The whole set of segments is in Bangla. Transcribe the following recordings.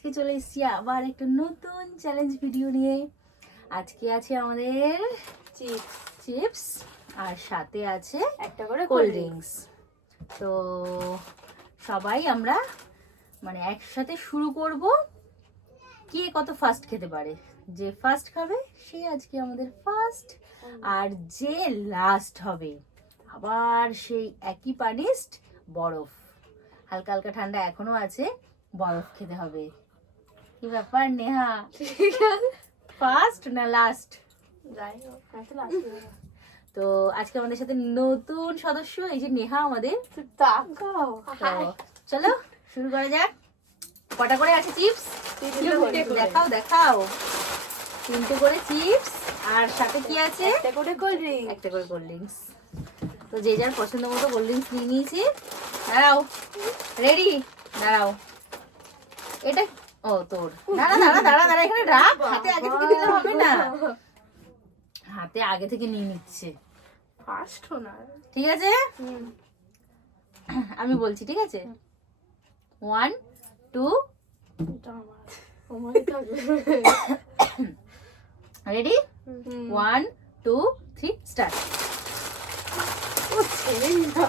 আজকে চলে এসেছি আবার একটা নতুন চ্যালেঞ্জ ভিডিও নিয়ে। আজকে আছে আমাদের চিপস আর সাথে আছে একটা করে কোল্ড ড্রিঙ্কস। তো সবাই আমরা মানে একসাথে শুরু করব, কে কত ফাস্ট খেতে পারে। যে ফার্স্ট খাবে সে আজকে আমাদের ফার্স্ট, আর যে লাস্ট হবে আবার সেই একই পানিশড, বরফ। হালকা হালকা ঠান্ডা এখনো আছে, বরফ খেতে হবে। কি ব্যাপার নেহা, ফার্স্ট না লাস্ট? যাই হোক, আমি তো লাস্ট হবো। তো আজকে আমাদের সাথে নতুন সদস্য এই যে নেহা আমাদের। তাকাও। তো চলো শুরু করা যাক। কটা করে আছে চিপস? দেখাও দেখাও। 3টে করে চিপস আর সাথে কি আছে? একটা করে কোল্ড ড্রিঙ্ক। একটা করে কোল্ড ড্রিঙ্কস। তো যে যার পছন্দ মতো কোল্ড ড্রিঙ্কস নিয়ে নিয়েছি। দাঁড়াও, রেডি? দাঁড়াও, এটা ও তোর। দাঁড়া দাঁড়া দাঁড়া দাঁড়া, এখানে রাখ, হাতে আগে থেকে দিলে হবে না। হাতে আগে থেকে নিয়ে নিচ্ছে, ফার্স্ট না। ঠিক আছে? আমি বলছি, ঠিক আছে? 1 2 এটা আমার। ও মাই গড। রেডি? 1 2 3 স্টার্ট। ও ছেড়ে না।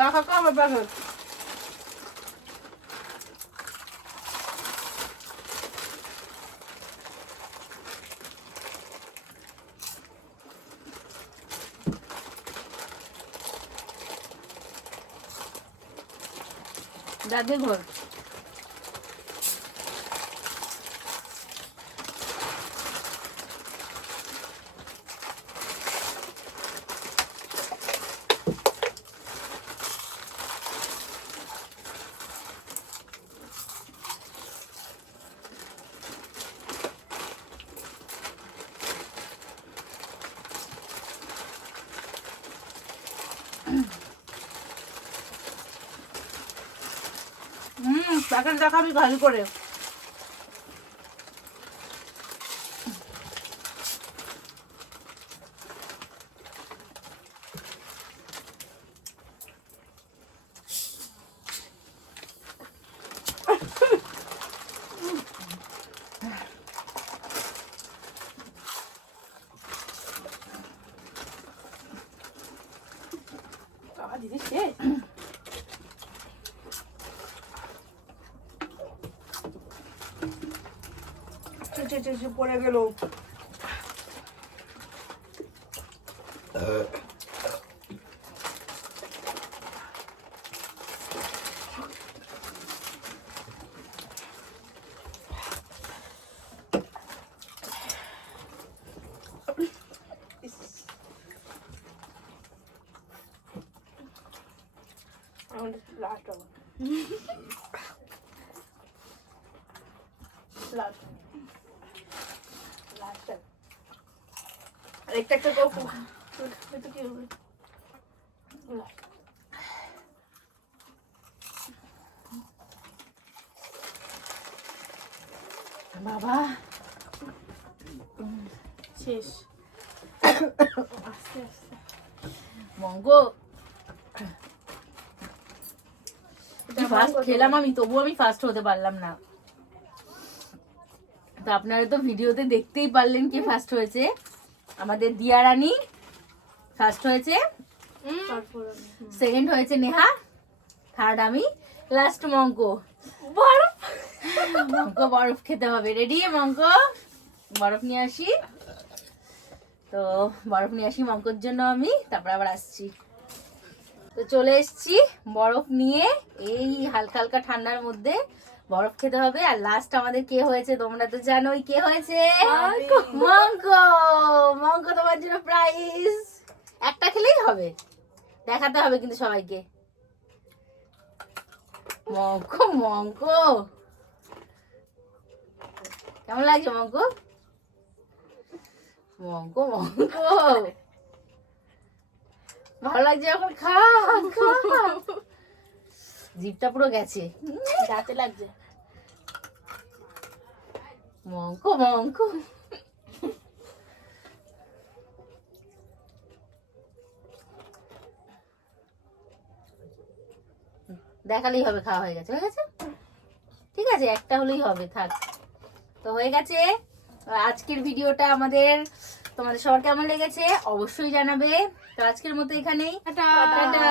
বাবা বাবা বাবা। দাদে ঘর। প্যাকেট দেখাবি ভালো করে। দিদি শেষ। পড়ে গেল। লাস্ট হবে। লাস্ট লাস্ট একটা একটা করে তো কি হবে? বাবা শেষ। আস্তে আস্তে। মঙ্গো ফার্স্ট খেলাম আমি, তবুও আমি ফার্স্ট হতে পারলাম না। তো আপনারা তো ভিডিওতে দেখতেই পারলেন কে ফার্স্ট হয়েছে। আমাদের দিয়া রানী ফার্স্ট হয়েছে, সেকেন্ড হয়েছে নেহা, থার্ড আমি, লাস্ট মঙ্কো। বরফ। মঙ্কো বরফ খেতে হবে। রেডি মঙ্কো? বরফ নিয়ে আসি। তো বরফ নিয়ে আসি মঙ্কোর জন্য আমি, তারপর আবার আসছি। তো চলে এসছি বরফ নিয়ে। এই হালকা হালকা ঠান্ডার মধ্যে বরফ খেতে হবে। আর লাস্ট আমাদের কে হয়েছে তোমরা তো জানোই কে হয়েছে। মঙ্কো। মঙ্কো তোমার জন্য প্রাইজ। একটা খেলেই হবে, দেখাতে হবে কিন্তু সবাইকে। মঙ্কো মঙ্কো কেমন লাগছে মঙ্কো? মঙ্কো মঙ্কো ভালো লাগছে এখন? খা খা। জিভটা পুরো গেছে, দাঁতে লাগছে। মঙ্কো মঙ্কো। দেখালেই হবে খাওয়া হয়ে গেছে, হয়ে গেছে। ঠিক আছে, একটা হলেই হবে, থাক। তো হয়ে গেছে আজকের ভিডিওটা আমাদের। তোমাদের সবার কেমন লেগেছে অবশ্যই জানাবে। তো আজকের মতো এখানেই, টাটা। টাটা।